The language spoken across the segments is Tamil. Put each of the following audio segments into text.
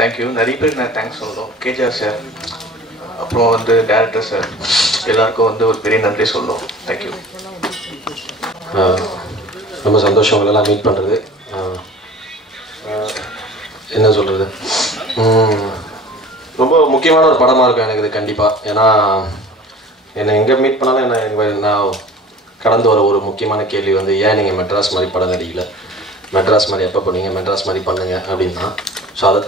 தேங்க்யூ. நிறைய பேர் நான் தேங்க்ஸ் சொல்லணும். கேஜிஆர் சார், அப்புறம் வந்து டேரக்டர் சார், எல்லாருக்கும் வந்து ஒரு பெரிய நன்றி சொல்லணும். தேங்க்யூ. ரொம்ப சந்தோஷம் உங்களெல்லாம் மீட் பண்ணுறது. என்ன சொல்கிறது, ரொம்ப முக்கியமான ஒரு படமாக இருக்கும் எனக்கு இது கண்டிப்பாக. ஏன்னா என்னை எங்கே மீட் பண்ணாலும் நான் கடந்து வர ஒரு முக்கியமான கேள்வி வந்து, ஏன் நீங்கள் மெட்ராஸ் மாதிரி படம் நடிக்கல, மெட்ராஸ் மாதிரி எப்போ பண்ணீங்க, மெட்ராஸ் மாதிரி பண்ணுங்க அப்படின்னா. ஸோ அதை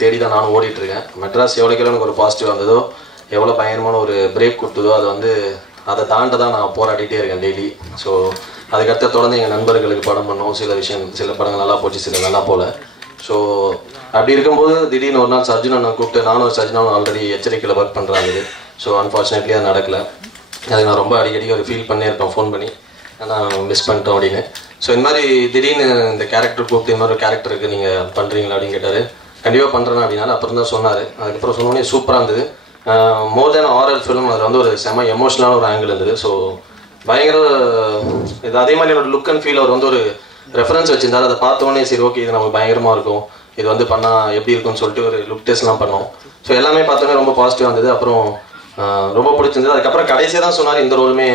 தேடி தான் நானும் ஓடிட்டுருக்கேன். மெட்ராஸ் எவ்வளோக்கு எனக்கு ஒரு பாசிட்டிவ் வந்ததோ, எவ்வளோ பயங்கரமான ஒரு பிரேக் கொடுத்ததோ, அதை தாண்ட தான் நான் போராடிட்டே இருக்கேன் டெய்லி. ஸோ அதுக்கடுத்த தொடர்ந்து எங்கள் நண்பர்களுக்கு படம் பண்ணோம். சில படங்கள் நல்லா போச்சு, சில நல்லா போகல. ஸோ அப்படி இருக்கும்போது திடீர்னு ஒரு நாள் சர்ஜுனை நான் கூப்பிட்டு, நானும் ஒரு சர்ஜுனாவும் ஆல்ரெடி எச்சரிக்கையில் ஒர்க் பண்ணுறாங்க. ஸோ அன்ஃபார்ச்சுனேட்லி அது நடக்கலை. அது நான் ரொம்ப அடிக்கடி ஒரு ஃபீல் பண்ணியிருப்பேன் ஃபோன் பண்ணி, நான் மிஸ் பண்ணிட்டோம் அப்படின்னு. ஸோ இந்த மாதிரி திடீர்னு இந்த கேரக்டர் கூப்பிட்டு, இந்த மாதிரி ஒரு கேரக்டருக்கு நீங்கள் பண்ணுறீங்களா அப்படின்னு கேட்டார். கண்டிப்பாக பண்ணுறேன் அப்படின்னாலும் அப்புறம் தான் சொன்னார். அதுக்கப்புறம் சொன்னோடனே சூப்பராக இருந்தது. மோர் தென் ஹாரர் ஃபிலிம், அதில் வந்து ஒரு செம எமோஷனலான ஒரு ஆங்கிள் இருந்தது. ஸோ பயங்கர இது அதே மாதிரி என்னோட லுக் அண்ட் ஃபீல் அவர் வந்து ஒரு ரெஃபரன்ஸ் வச்சுருந்தார். அதை பார்த்தோன்னே சரி ஓகே இது நமக்கு பயங்கரமாக இருக்கும், இது வந்து பண்ணால் எப்படி இருக்கும்னு சொல்லிட்டு ஒரு லுக் டெஸ்ட்லாம் பண்ணோம். ஸோ எல்லாமே பார்த்தோன்னே ரொம்ப பாசிட்டிவாக இருந்தது. அப்புறம் ரொம்ப பிடிச்சிருந்தது. அதுக்கப்புறம் கடைசியாக தான் சொன்னார், இந்த ரோலுமே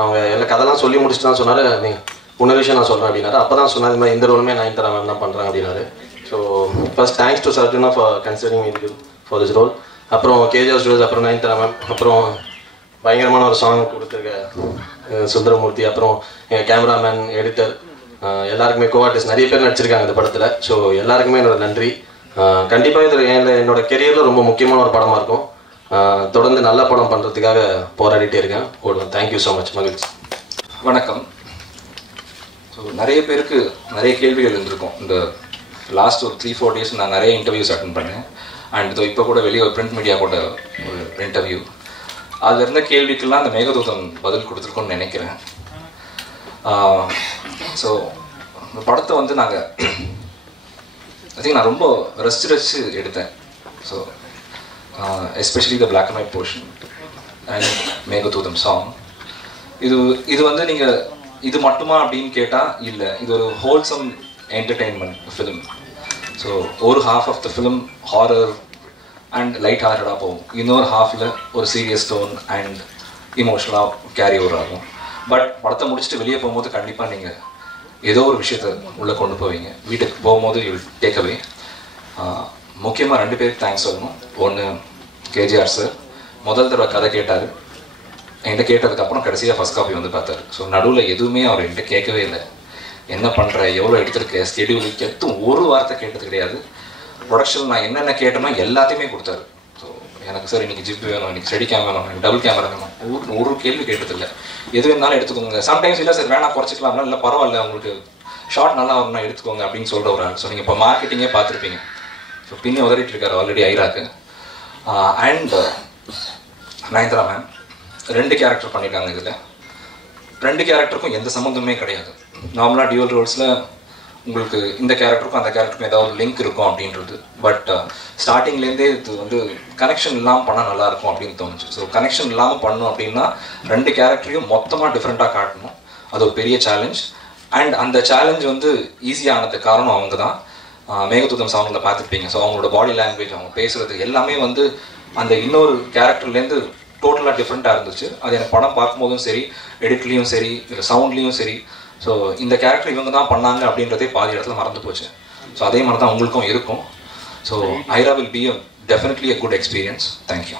அவங்க எல்லா கதைலாம் சொல்லி முடிச்சுட்டு தான் சொன்னார், நீ இன்னொரு விஷயம் நான் சொல்கிறேன் அப்படின்னாரு. அப்போ தான் சொன்னார், இந்த மாதிரி இந்த ரோலுமே நயன்தாரா மேம் தான் பண்ணுறாங்க அப்படின்னாரு. So first thanks to Sarjun for considering me for this role. அப்புறம் கேஜிஆர் ஸ்டூடியோஸ், அப்புறம் நயன்தாரா மேம், அப்புறம் பயங்கரமான ஒரு சாங் கொடுத்துருக்க சுந்தரமூர்த்தி, அப்புறம் எங்கள் கேமராமேன், எடிட்டர், எல்லாருக்குமே கோஆர்டிஸ்ட் நிறைய பேர் நடிச்சிருக்காங்க இந்த படத்தில். ஸோ எல்லாருக்குமே என்னோட நன்றி. கண்டிப்பாக இது என்னோட கெரியரில் ரொம்ப முக்கியமான ஒரு படமாக இருக்கும். தொடர்ந்து நல்ல படம் பண்ணுறதுக்காக போராடிட்டே இருக்கேன், ஓடுவேன். Thank you so much. மகிழ்ச்சி. வணக்கம். ஸோ நிறைய பேருக்கு நிறைய கேள்விகள் இருந்திருக்கும். இந்த லாஸ்ட் ஒரு 3-4 days நான் நிறைய இன்டர்வியூஸ் அட்டன் பண்ணேன். அண்ட் இப்போ கூட வெளியே ஒரு பிரிண்ட் மீடியா கூட ஒரு இன்டர்வியூ, அதில் இருந்த கேள்விக்கெல்லாம் அந்த மேகதூதம் பதில் கொடுத்துருக்கோன்னு நினைக்கிறேன். ஸோ இந்த படத்தை வந்து நாங்கள் ஐ திங்க் நான் ரொம்ப ரசிச்சு எடுத்தேன். So especially the black and white portion and Meghadootham song. இது வந்து நீங்கள் இது மட்டுமா அப்படின்னு கேட்டால் இல்லை, இது ஒரு ஹோல்சம் என்டர்டெயின்மெண்ட் ஃபிலிம். ஸோ ஒரு half of the film horror and light ஹார்ட்டடாக போகும், இன்னொரு ஹாஃபில் ஒரு சீரியஸ் டோன் அண்ட் இமோஷனலாக கேரி ஓவர் ஆகும். பட் படத்தை முடிச்சுட்டு வெளியே போகும்போது கண்டிப்பாக நீங்கள் ஏதோ ஒரு விஷயத்தை உள்ளே கொண்டு போவீங்க. வீட்டுக்கு போகும்போது யூ வில் டேக் அவே. முக்கியமாக 2 பேருக்கு தேங்க்ஸ் சொல்லணும். ஒன்று கேஜிஆர் சார், முதல் தடவை கதை கேட்டார், என்கிட்ட கேட்டதுக்கப்புறம் கடைசியாக ஃபஸ்ட் காப்பி வந்து பார்த்தாரு. ஸோ நடுவில் எதுவுமே அவர் என்கிட்ட கேட்கவே இல்லை. என்ன பண்ணுற, எவ்வளோ எடுத்திருக்க, ஸ்கெடியூல் எதுவும் ஒரு வார்த்தை கேட்டது கிடையாது. ப்ரொடக்ஷன் நான் என்னென்ன கேட்டனோ எல்லாத்தையுமே கொடுத்தாரு. ஸோ எனக்கு சார் இன்றைக்கி ஜிப் வேணும், இன்றைக்கி ஸ்டெடி கேமரா வேணும், எனக்கு டபுள் கேமரா வேணும், ஒரு கேள்வி கேட்டதில்லை. எது வேணாலும் எடுத்துக்கோங்க. சம்டைம்ஸ் இல்லை சார் வேணா குறைச்சிக்கலாம்னா, இல்லை பரவாயில்ல உங்களுக்கு ஷார்ட் நல்லா வரணும் எடுத்துக்கோங்க அப்படின்னு சொல்கிற ஒரு ஆள். ஸோ நீங்கள் இப்போ மார்க்கெட்டிங்கே பார்த்துருப்பீங்க. ஸோ பின்னே உதறிட்டு இருக்காரு ஆல்ரெடி ஐராக்கு. அண்ட் நயன்தாரா மேம் 2 கேரக்டர் பண்ணியிருக்காங்க. இதில் 2 கேரக்டருக்கும் எந்த சம்மந்தமே கிடையாது. நார்மலாக டியூவல் ரோல்ஸில் உங்களுக்கு இந்த கேரக்டருக்கும் அந்த கேரக்டருக்கும் ஏதாவது லிங்க் இருக்கும் அப்படின்றது. பட் ஸ்டார்டிங்லேருந்தே இது வந்து கனெக்ஷன் இல்லாமல் பண்ணால் நல்லாயிருக்கும் அப்படின்னு தோணுச்சு. ஸோ கனெக்ஷன் இல்லாமல் பண்ணணும் அப்படின்னா 2 கேரக்டரையும் மொத்தமாக டிஃப்ரெண்ட்டாக காட்டணும். அது ஒரு பெரிய சேலஞ்ச். அண்ட் அந்த சேலஞ்ச் வந்து ஈஸியானது காரணம் அவங்க தான். மேகதூதம் சாங்கில் பார்த்துருப்பீங்க. ஸோ அவங்களோட பாடி லாங்குவேஜ், அவங்க பேசுகிறது எல்லாமே வந்து அந்த இன்னொரு கேரக்டர்லேருந்து டோட்டலாக டிஃப்ரெண்ட்டாக இருந்துச்சு. அது எனக்கு படம் பார்க்கும்போதும் சரி, எடிட்லேயும் சரி, இல்லை சவுண்ட்லேயும் சரி. ஸோ இந்த கேரக்டர் இவங்க தான் பண்ணாங்க அப்படின்றதே பாதி இடத்துல மறந்து போச்சு. ஸோ அதே மாதிரி தான் உங்களுக்கும் இருக்கும். So Airaa will be definitely a good experience. Thank you.